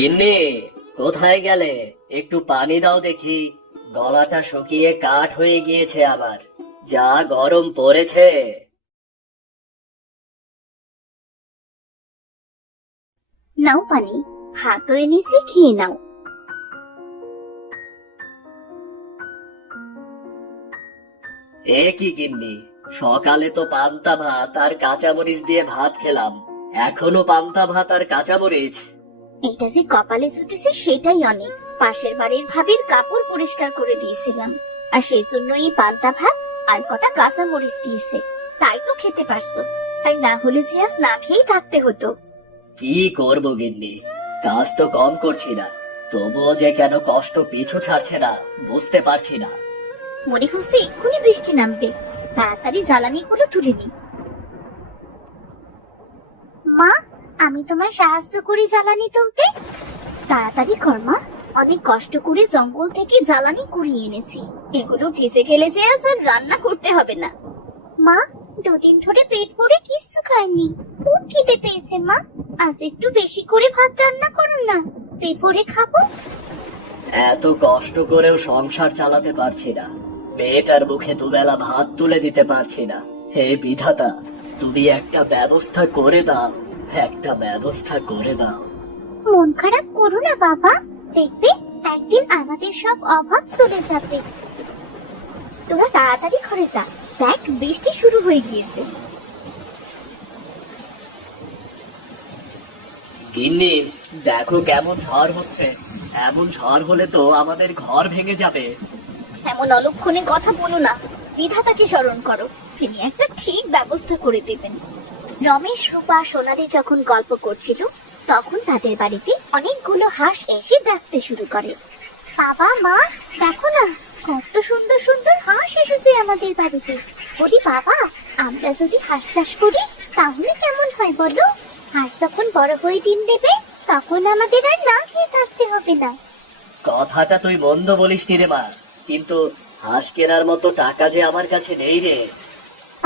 গিন্নি, কোথায় গেলে? একটু পানি দাও দেখি। গলাটা শুকিয়ে কাঠ হয়ে গিয়েছে আমার, যা গরম পড়েছে। নাও পানি, ভাতও এনেছি, খেয়ে নাও। এ কি গিন্নি, সকালে তো পান্তা ভাত আর কাঁচামরিচ দিয়ে ভাত খেলাম, এখনো পান্তা ভাত আর কাঁচামরিচ? এটা যে কপালে জুটেছে সেটাই অনেক। পাশের বাড়ির ভাবির কাপড় পরিষ্কার করে দিয়েছিলাম, আর সেই জন্য এই পান্তা ভাত আর কটা কাঁচা মরিচ দিয়েছে, তাই তো খেতে পারছো। আর না হলে যে আজ না খেয়েই থাকতে হতো। কি করব গিন্নি, কাজ তো কম করছি না, তবুও যে কেন কষ্ট পিছু ছাড়ছে না বুঝতে পারছি না। মনে হচ্ছে এক্ষুনি বৃষ্টি নামবে, তাড়াতাড়ি জ্বালানি গুলো তুলে নি। মা, আমি তোমার সাহায্য করি জ্বালানি তুলতে। তাড়াতাড়ি কর মা, অনেক কষ্ট করে জঙ্গল থেকে জ্বালানি কুড়িয়ে এনেছি। এগুলো ভেজে গেলে যে আজ আর রান্না করতে হবে না। মা, দুদিন ধরে পেট ভরে কিচ্ছু খাইনি, খুব খিদে পেয়েছে মা। আজ একটু বেশি করে ভাত রান্না করো না, পেট ভরে খাবো। এত কষ্ট করেও সংসার চালাতে পারছি না, মেয়েটার মুখে দুবেলা ভাত তুলে দিতে পারছি না। হে বিধাতা, তুমি একটা ব্যবস্থা করে দাও, একটা ব্যবস্থা করে দাও। মন খারাপ করো না বাবা, দেখবে একদিন আমাদের সব অভাব চলে যাবে। তোরা তাড়াতাড়ি ঘরে যা, দেখ বৃষ্টি শুরু হয়ে গিয়েছে। গিন্নি, দেখো কেমন ঝড় হচ্ছে, এমন ঝড় হলে তো আমাদের ঘর ভেঙে যাবে। এমন অলক্ষণে কথা বলো না, বিধাতাকে স্মরণ করো, তিনি একটা ঠিক ব্যবস্থা করে দেবেন। রমেশ, রূপা, সোনালি যখন গল্প করছিল, তখন তাদের বাড়িতে অনেকগুলো হাঁস এসে ডাকতে শুরু করে। বাবা, মা, দেখো না, কত সুন্দর সুন্দর হাঁস এসেছে আমাদের বাড়িতে। বলি বাবা, আমরা যদি হাঁস চাষ করি তাহলে কেমন হয় বলো? হাঁস যখন বড় হয়ে ডিম দেবে, তখন আমাদের আর না খেয়ে থাকতে হবে না। কথাটা তুই মন্দ বলিস নি রে মা, কিন্তু হাঁস কেনার মতো টাকা যে আমার কাছে নেই রে।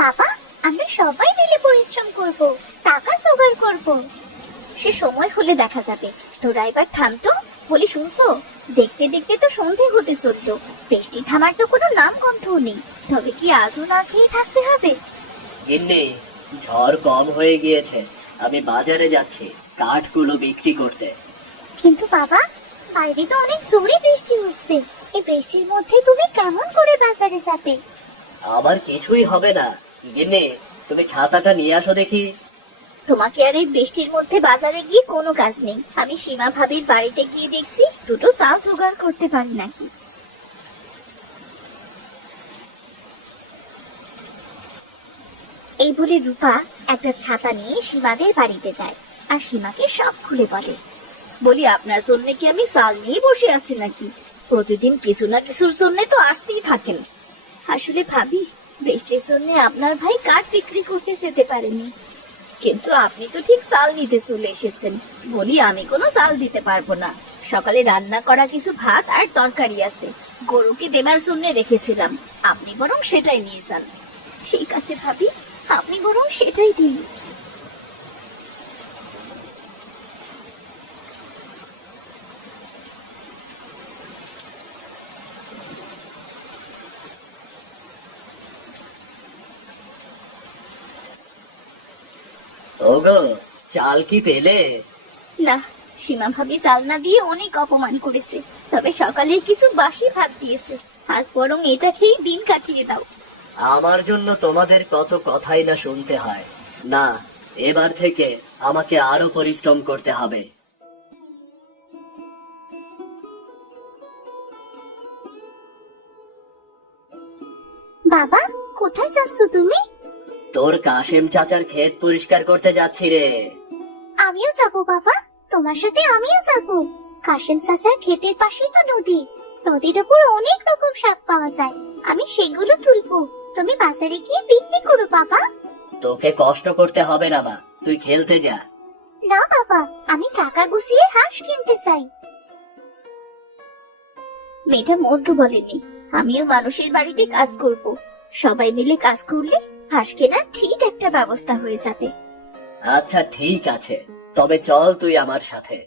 বাবা, আমরা সবাই মিলে পরিশ্রম করব, টাকা জোগাড় করব। সে সময় হলে দেখা যাবে। তোরা এবার থাম তো। বলি শুনছো, দেখতে দেখতে তো সন্ধে হতে চললো, বৃষ্টি থামার তো কোনো নাম গন্ধও নেই। তবে কি আজও না খেয়ে থাকতে হবে? গিন্নি, ঝড় কম হয়ে গিয়েছে, আমি বাজারে যাচ্ছি কাঠগুলো বিক্রি করতে। কিন্তু বাবা, বাইরে তো অনেক জোরে বৃষ্টি হচ্ছে, এই বৃষ্টির মধ্যে তুমি কেমন করে বাজারে যাবে? আমার কিছুই হবে না। গিন্নি, তুমি ছাতাটা নিয়ে আসো দেখি। তোমাকে আর এই বৃষ্টির মধ্যে বাজারে গিয়ে কোনো কাজ নেই। আমি সীমা ভাবির বাড়িতে গিয়ে দেখছি দুটো চাল জোগাড় করতে পারি নাকি। এই বলে রূপা একটা ছাতা নিয়ে সীমাদের বাড়িতে যায়, আর সীমাকে সব খুলে বলে। বলি আপনার জন্য কি আমি চাল নিয়ে বসে আছি নাকি? প্রতিদিন কিছু না কিছুর জন্য তো আসতেই থাকেন। আসলে ভাবি, বৃষ্টির জন্য আপনার ভাই কাঠ বিক্রি করতে যেতে পারেনি, কিন্তু আপনি তো ঠিক চাল নিতে চলে এসেছেন। বলি আমি কোনো চাল দিতে পারবো না, সকালে রান্না করা কিছু ভাত আর তরকারি আছে, গরুকে দেবার জন্য রেখেছিলাম, আপনি বরং সেটাই নিয়ে যান। ঠিক আছে ভাবি, আপনি বরং সেটাই দিন। ওগো, চাল কি পেলে? না, সীমা ভাবি চাল না দিয়ে অনেক অপমান করেছে, তবে সকালের কিছু বাসি ভাত দিয়েছে। আজ বরং এটা খেয়ে দিন কাটিয়ে দাও। আমার জন্য তোমাদের কত কথাই না শুনতে হয়। না, এবার থেকে আমাকে আরো পরিশ্রম করতে হবে। বাবা, কোথায় যাচ্ছ তুমি? তোর কাশেম চাচার ক্ষেত পরিষ্কার করতে যাচ্ছি রে। আমিও যাবো বাবা, তোমার সাথে আমিও যাবো। কাশেম চাচার ক্ষেতের পাশেই তো নদী, নদীর উপর অনেক রকম শাক পাওয়া যায়, আমি সেগুলো তুলবো। তুমি বাজারে গিয়ে বিক্রি করো বাবা। তোকে কষ্ট করতে হবে না মা, তুই খেলতে যা। না বাবা, আমি টাকা গুছিয়ে হাঁস কিনতে চাই। মেয়েটা মন্দ বলেনি, আমিও মানুষের বাড়িতে কাজ করব। সবাই মিলে কাজ করলে হাঁস কেনার ঠিক একটা ব্যবস্থা হয়ে যাবে। আচ্ছা ঠিক আছে, তবে চল তুই আমার সাথে।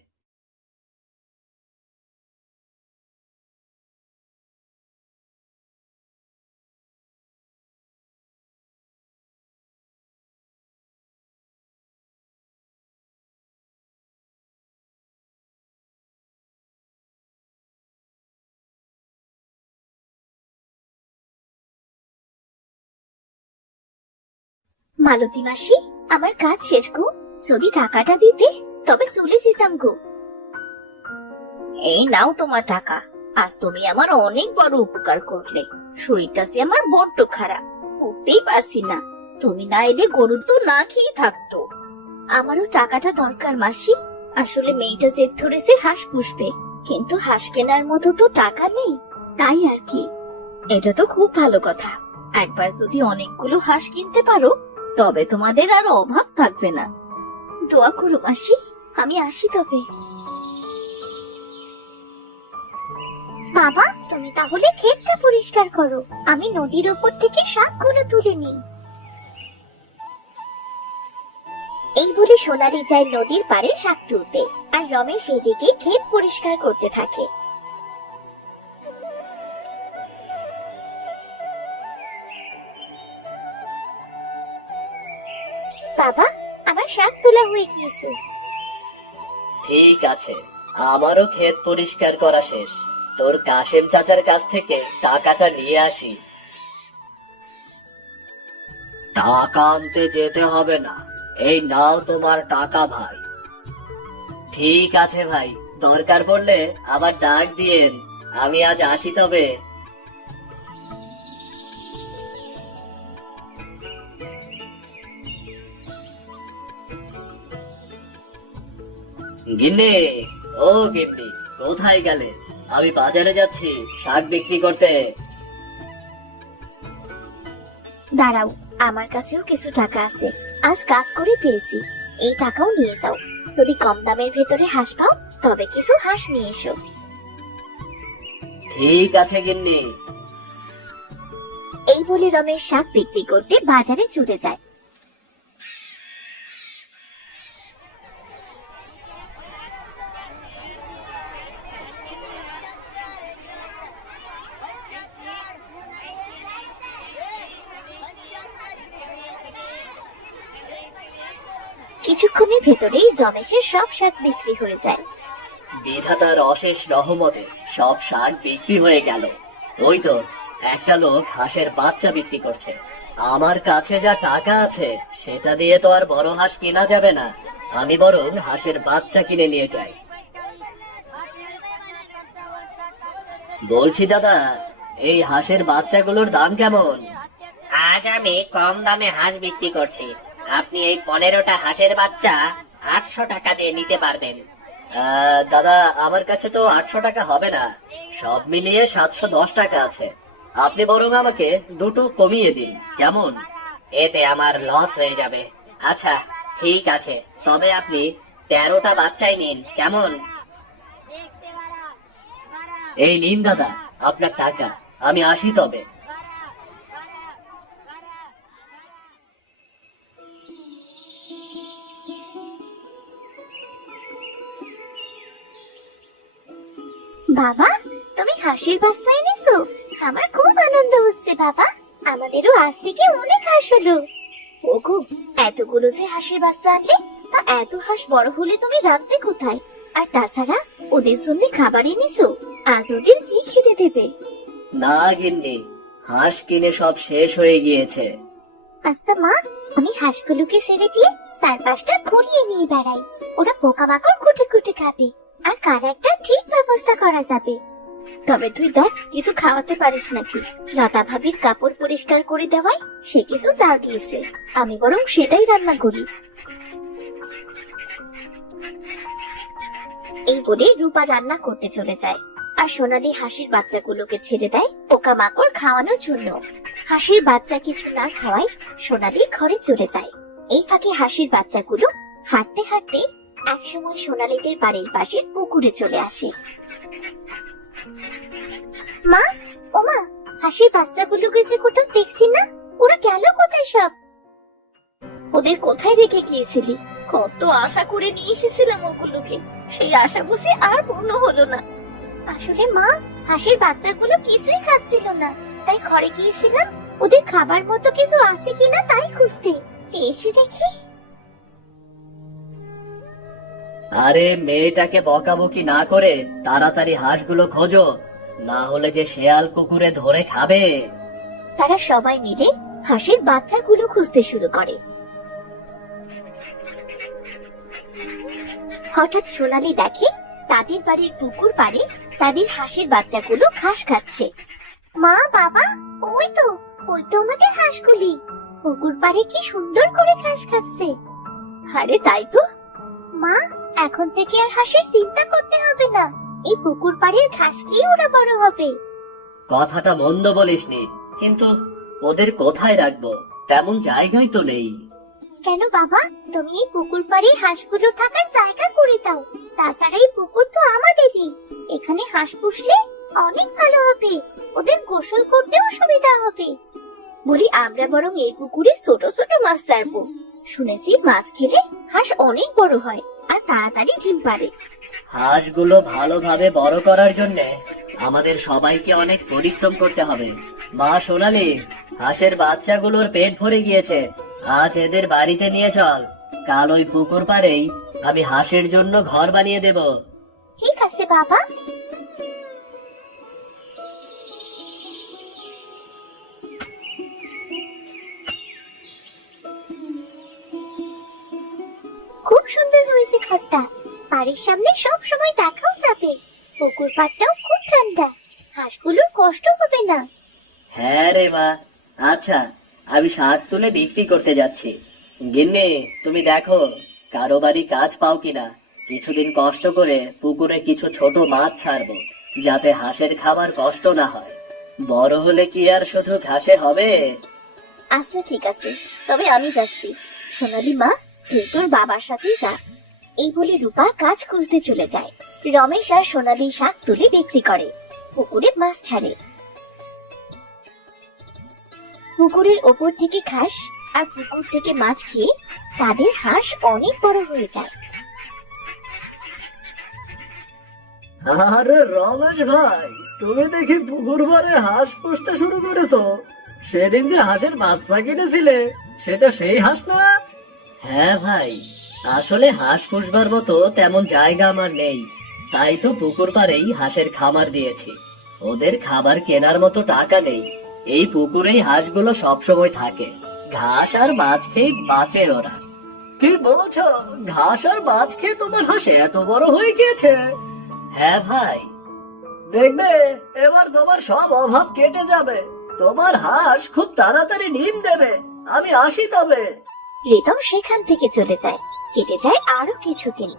মালতী মাসি, আমার কাজ শেষ গো। যদি টাকাটা দিতে তবে চলে যেতাম গো। এই নাও তোমার টাকা। আজ তুমি আমার অনেক বড় উপকার করলে। শরীরটা যে আমার বড্ড খারাপ, উঠতেই পারছি না। তুমি না এলে গরু তো না খেয়ে থাকতো। আমারও টাকাটা দরকার মাসি। আসলে মেয়েটা জেদ ধরেছে হাঁস পুষবে, কিন্তু হাঁস কেনার মতো তো টাকা নেই, তাই আর কি। এটা তো খুব ভালো কথা। একবার যদি অনেকগুলো হাঁস কিনতে পারো তবে তোমাদের আর অভাব থাকবে না। দোয়া করো মাসি, আমি আসি তবে। বাবা, তুমি তাহলে ক্ষেতটা পরিষ্কার করো, আমি নদীর উপর থেকে শাকগুলো তুলে নিই। এই বলে সোনালি যায় নদীর পাড়ে শাক তুলতে, আর রমেশ এদিকে ক্ষেত পরিষ্কার করতে থাকে। বাবা, আমার শাক তোলা হয়ে গিয়েছে। ঠিক আছে, আমারও ক্ষেত পরিষ্কার করা শেষ। তোর কাশেম চাচার কাছ থেকে টাকাটা নিয়ে আসি। টাকা আনতে যেতে হবে না, এই নাও তোমার টাকা ভাই। ঠিক আছে ভাই, দরকার পড়লে আবার ডাক দিয়েন। আমি আজ আসি তবে। গিন্নি, ও গিন্নি, কোথায় গেলে? আমি বাজারে যাচ্ছি শাক বিক্রি করতে। দাঁড়াও, আমার কাছেও কিছু টাকা আছে, আজ কাজ করে পেয়েছি। এই টাকাও নিয়ে যাও। যদি কম দামের ভেতরে হাঁস পাও তবে কিছু হাঁস নিয়ে এসো। ঠিক আছে গিন্নি। এই বলে রমেশ শাক বিক্রি করতে বাজারে চলে যায়। কিছুক্ষণের ভেতরেই রমেশের সব শাক বিক্রি হয়ে যায়। বিধাতার অশেষ রহমতে সব শাক বিক্রি হয়ে গেল। ওই তো একটা লোক হাঁসের বাচ্চা বিক্রি করছে। আমার কাছে যা টাকা আছে সেটা দিয়ে তো আর বড় হাঁস কেনা যাবে না। আমি বরং হাঁসের বাচ্চা কিনে নিয়ে যাই। বলছি দাদা, এই হাঁসের বাচ্চাগুলোর দাম কেমন? আজ আমি কম দামে হাঁস বিক্রি করছি। আপনি এই 15টা হাঁসের বাচ্চা 800 টাকা দিয়ে নিতে পারবেন। দাদা, আমার কাছে তো 800 টাকা হবে না, সব মিলিয়ে 710 টাকা আছে। আপনি বরং আমাকে দুটো কমিয়ে দিন, কেমন? এতে আমার লস হয়ে যাবে। আচ্ছা ঠিক আছে, তবে আপনি 13টা বাচ্চাই নিন, কেমন? এই নিন দাদা আপনার টাকা, আমি আসি তবে। বাবা, তুমি হাঁসের বাচ্চা এনেছো? আমার খুব আনন্দ হচ্ছে বাবা। আমাদেরও আজ থেকে অনেক হাঁস হলো। ওগো, এতগুলো যে হাঁসের বাচ্চা আনলে, তা এত হাঁস বড় হলে তুমি রাখবে কোথায়? আর তাছাড়া ওদের জন্য খাবার এনেছো, আজ ওদের কি খেতে দেবে? না গিন্নি, হাঁস কিনে সব শেষ হয়ে গিয়েছে। আচ্ছা মা, আমি হাঁসগুলোকে ছেড়ে দিয়ে 4-5টা ঘুরিয়ে নিয়ে বেড়াই। ওরা পোকামাকড় খুঁটে খুঁটে খাবে, আর কার একটা ঠিক ব্যবস্থা করা যাবে। তবে তুই দেখ, কিছু খাওয়াতে পারিস নাকি? লতা ভাবির কাপড় পরিষ্কার করে দেওয়ায় সে কিছু চাল দিয়েছে, আমি বরং সেটাই রান্না করি। এই বলে রূপা রান্না করতে চলে যায়, আর সোনালী হাঁসের বাচ্চাগুলোকে ছেড়ে দেয় পোকামাকড় খাওয়ানোর জন্য। হাঁসের বাচ্চা কিছু না খাওয়ায় সোনালী ঘরে চলে যায়। এই ফাঁকে হাঁসের বাচ্চাগুলো হাঁটতে হাঁটতে একসময় সোনালীদের বাড়ির পাশে পুকুরে চলে আসে। মা, ও মা, হাঁসের বাচ্চাগুলোকে যে কোথাও দেখছি না, ওরা গেল কোথায় সব? ওদের কোথায় রেখে গিয়েছিলি? কত আশা করে নিয়ে এসেছিলাম ওগুলোকে, সেই আশা বুঝি আর পূর্ণ হলো না। আসলে মা, হাঁসের বাচ্চাগুলো কিছুই খাচ্ছিল না, তাই ঘরে গিয়েছিলাম ওদের খাবার মতো কিছু আছে কিনা তাই খুঁজতে। এসে দেখি। আরে মেয়েটাকে বকাবকি না করে তাড়াতাড়ি হাঁসগুলো খোঁজো, না হলে যে শেয়াল কুকুরে ধরে খাবে। তারা সবাই মিলে হাঁসের বাচ্চাগুলো খুঁজতে শুরু করে। হঠাৎ সোনালি দেখে তাদের বাড়ির পুকুর পাড়ে তাদের হাঁসের বাচ্চাগুলো ঘাস খাচ্ছে। মা, বাবা, ওই তো আমাদের হাঁসগুলি পুকুর পাড়ে কি সুন্দর করে ঘাস খাচ্ছে। আরে তাই তো মা, এখন থেকে আর হাঁসের চিন্তা করতে হবে না, এই পুকুর পাড়ের ঘাস খেয়ে ওরা বড় হবে। কথাটা মন্দ বলিসনি, কিন্তু ওদের কোথায় রাখবো? তেমন জায়গাই তো নেই। কেন বাবা, তুমি এই পুকুর পাড়ে হাঁসগুলো থাকার জায়গা করে দাও। তাছাড়া এই পুকুর তো আমাদেরই, এখানে হাঁস পুষলে অনেক ভালো হবে, ওদের গোসল করতেও সুবিধা হবে। বলি আমরা বরং এই পুকুরে ছোট ছোট মাছ ছাড়বো। শুনেছি মাছ খেলে হাঁস অনেক বড় হয় আর তাড়াতাড়ি ডিম পাড়ে। হাঁসগুলো ভালোভাবে বড় করার জন্য আমাদের সবাইকে অনেক পরিশ্রম করতে হবে। মা সোনালি, হাঁসের বাচ্চাগুলোর পেট ভরে গিয়েছে, আজ এদের বাড়িতে নিয়ে চল। কাল ওই পুকুর পাড়েই আমি হাঁসের জন্য ঘর বানিয়ে দেব। ঠিক আছে বাবা। খুব সুন্দর হয়েছে ঘরটা, বাড়ির সামনে সব সময় দেখাও যাবে। পুকুর পাড়টাও খুব ঠান্ডা, হাঁসগুলোর কষ্ট হবে না। হ্যাঁ রে মা। আচ্ছা, আমি শাক তুলে বিক্রি করতে যাচ্ছি। গিন্নি, তুমি দেখো কারো বাড়ি কাজ পাও কিনা। কিছুদিন কষ্ট করে পুকুরে কিছু ছোট মাছ ছাড়বো, যাতে হাঁসের খাবার কষ্ট না হয়। বড় হলে কি আর শুধু ঘাসে হবে? আচ্ছা ঠিক আছে, তবে আমি যাচ্ছি। সোনালি মা, তুই তোর বাবার সাথেই যা। এই বলে রূপা কাজ খুঁজতে চলে যায়। রমেশ আর সোনালি শাক তুলে বিক্রি করে, পুকুরে মাছ ছাড়ে। পুকুরের ওপর থেকে ঘাস আর পুকুর থেকে মাছ খেয়ে তাদের হাঁস অনেক বড় হয়ে যায়। আরে রমেশ ভাই, তুমি দেখি পুকুর ভরে হাঁস পুষতে শুরু করেছো। সেদিন যে হাঁসের বাচ্চা কিনেছিলে, সেটা সেই হাঁস না? হ্যাঁ ভাই, আসলে হাঁস পুষবার মতো তেমন জায়গা আমার নেই, তাই তো পুকুর পাড়েই হাঁসের খামার দিয়েছি। ওদের খাবার কেনার মতো টাকা নেই, এই পুকুরেই হাঁসগুলো সবসময় থাকে। ঘাস আর মাছ খেয়ে বাঁচে ওরা। কি বলছো? ঘাস আর মাছ খেয়ে তোমার হাঁস এত বড় হয়ে গিয়েছে? হ্যাঁ ভাই, দেখবে এবার তোমার সব অভাব কেটে যাবে। তোমার হাঁস খুব তাড়াতাড়ি ডিম দেবে। আমি আসি তবে। রিতম সেখান থেকে চলে যায়। কেটে যায় আরো কিছুদিন।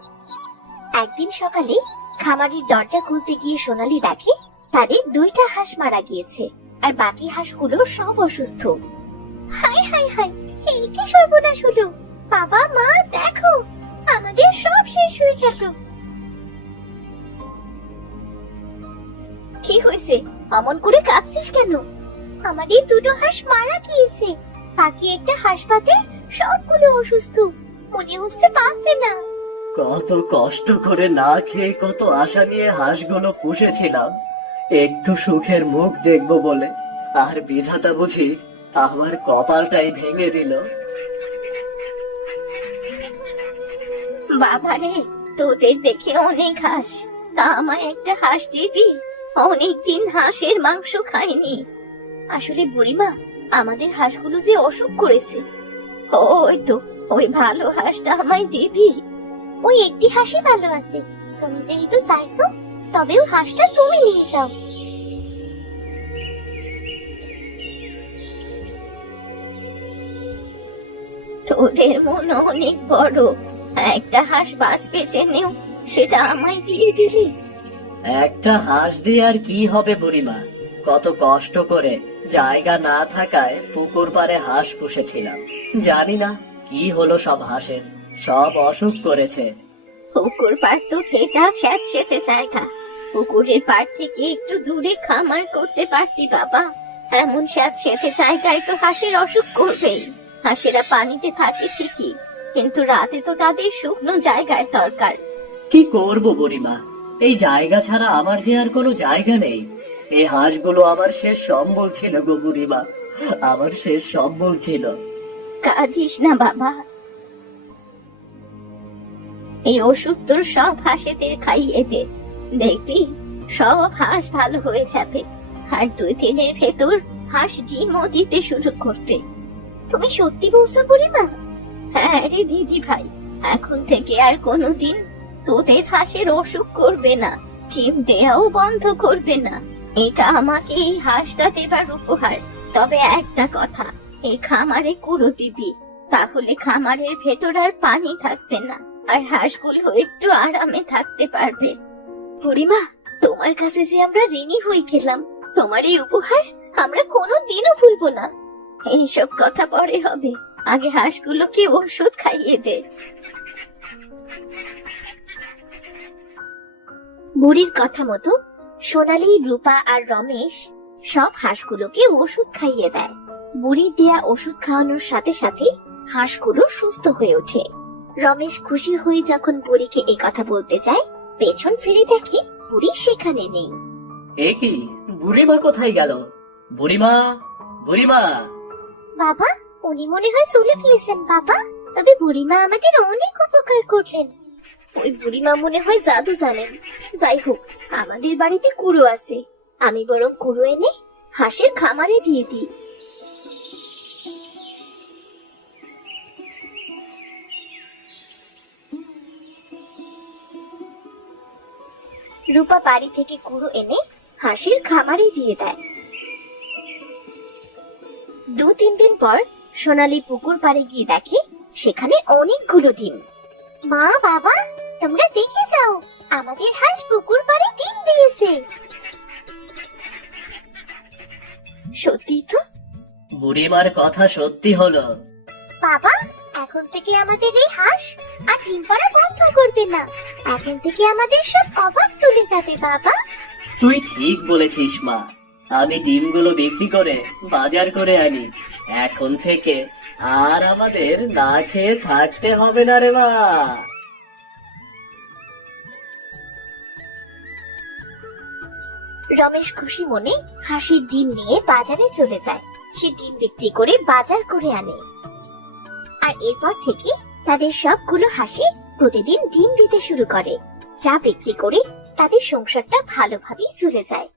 একদিন সকালে খামারের দরজা খুলতে গিয়ে সোনালি দেখে তাদের 2টা হাঁস মারা গিয়েছে আর বাকি হাঁসগুলো সব অসুস্থ। হায় হায় হায়, এই কি সর্বনাশ হলো! বাবা, মা, দেখো আমাদের সব শেষ হয়ে গেল। কি হয়েছে? অমন করে কাঁদছিস কেন? আমাদের 2টো হাঁস মারা গিয়েছে, বাকি একটা হাসপাতালে সবগুলো অসুস্থ, মনে হচ্ছে বাঁচবে না। কত কষ্ট করে না খেয়ে কত আশা নিয়ে হাঁসগুলো পুষেছিলাম, একটু সুখের মুখ দেখবো বলে, আর বিধাতা বুঝি আমার কপালটাই ভেঙে দিল। বাবারে, তোদের দেখে অনেক হাঁস, তা আমায় একটা হাঁস দিবি? অনেকদিন হাঁসের মাংস খাইনি। আসলে বুড়িমা, আমাদের হাঁসগুলো যে অসুখ করেছে। ওই তো, ওই ভালো হাঁসটা আমায় দিবি? ওই একটি হাঁসই ভালো আছে, তুমি যেহেতু চাইছো, তবেও হাঁসটা তুমি নিয়ে যাও। তোদের মন অনেক বড়, একটা হাঁস বাঁচবে জেনেও সেটা আমায় দিয়ে দিলি। একটা হাঁস দিয়ে আর কি হবে বুড়িমা? কত কষ্ট করে জায়গা না থাকায় পুকুর পাড়ে হাঁস পুষেছিলাম। জানি না কি হলো সব হাঁসের, সব অসুখ করেছে। পুকুর পাড় তো ভেজা স্যাঁতসেঁতে জায়গা, পুকুরের পাড় থেকে একটু দূরে খামার করতে পারতি বাবা। এমন স্যাঁতসেঁতে জায়গায় তো হাঁসের অসুখ করবেই। হাঁসেরা পানিতে থাকে ঠিকই, কিন্তু রাতে তো তাদের শুকনো জায়গার দরকার। কি করব বুড়িমা, এই জায়গা ছাড়া আমার যে আর কোনো জায়গা নেই। এই হাঁসগুলো আমার শেষ সম্বল ছিল গো বুড়িমা, আমার শেষ সম্বল ছিল। কাঁদিস না বাবা, এই ওষুধ তোর সব হাঁসেদের খাইয়ে দে, দেখবি সব হাঁস ভালো হয়ে যাবে। আর 2 দিনের ভেতর হাঁস ডিমও দিতে শুরু করবে। তুমি সত্যি বলছো বুড়িমা? হ্যাঁ রে দিদি ভাই, এখন থেকে আর কোনোদিন তোদের হাঁসের অসুখ করবে না, ডিম দেয়াও বন্ধ করবে না। এটা আমাকে এই হাঁসটা দেবার উপহার। তবে একটা কথা, এই খামারে কুড়ো দিবি, তাহলে খামারের ভেতর আর পানি থাকবে না, আর হাঁসগুলো একটু আরামে থাকতে পারবে। বুড়িমা, তোমার কাছে যে আমরা ঋণী হয়ে গেলাম, তোমার এই উপহার আমরা কোনোদিনও ভুলবো না। এইসব কথা পরে হবে, আগে হাঁসগুলোকে ওষুধ খাইয়ে দে। বুড়ির কথা মতো সোনালী, রূপা আর রমেশ সব হাঁসগুলোকে ওষুধ খাইয়ে দেয়। বুড়ির দেয়া ওষুধ খাওয়ানোর সাথে সাথে হাঁসগুলো সুস্থ হয়ে ওঠে। রমেশ খুশি হয়ে যখন বুড়িকে এই কথা বলতে যায়, পেছন ফিরে দেখে বুড়ি সেখানে নেই। এ কি, বুড়িমা কোথায় গেল? বুড়িমা, বুড়িমা! বাবা, উনি মনে হয় চলে গিয়েছেন বাবা। তবে বুড়িমা আমাদের অনেক উপকার করলেন। ওই বুড়িমা মনে হয় জাদু জানেন। যাই হোক, আমাদের বাড়িতে কুড়ো আছে, আমি বরং কুড়ো এনে হাঁসের খামারে দিয়ে দিই। রূপা বাড়ি থেকে কুড়ো এনে হাঁসের খামারে দিয়ে দেয়। 2-3 দিন পর সোনালী পুকুর পাড়ে গিয়ে দেখে সেখানে অনেকগুলো ডিম। মা, বাবা, তোমরা দেখে যাও, আমাদের হাঁস পুকুর পাড়ে ডিম দিয়েছে। সত্যি তো? বুড়িমার কথা সত্যি হলো। বাবা, এখন থেকে আমাদের এই হাঁস আর ডিম পাড়া বন্ধ করবে না। এখন থেকে আমাদের সব অভাব চলে যাবে বাবা। তুই ঠিক বলেছিস মা। আমি ডিমগুলো বিক্রি করে বাজার করে আনি। এখন থেকে আর আমাদের না খেয়ে থাকতে হবে না রে মা। রমেশ খুশি মনে হাঁসের ডিম নিয়ে বাজারে চলে যায়। সে ডিম বিক্রি করে বাজার করে আনে। আর এরপর থেকে তাদের সবগুলো হাঁসি প্রতিদিন ডিম দিতে শুরু করে, যা বিক্রি করে তাদের সংসারটা ভালোভাবেই চলে যায়।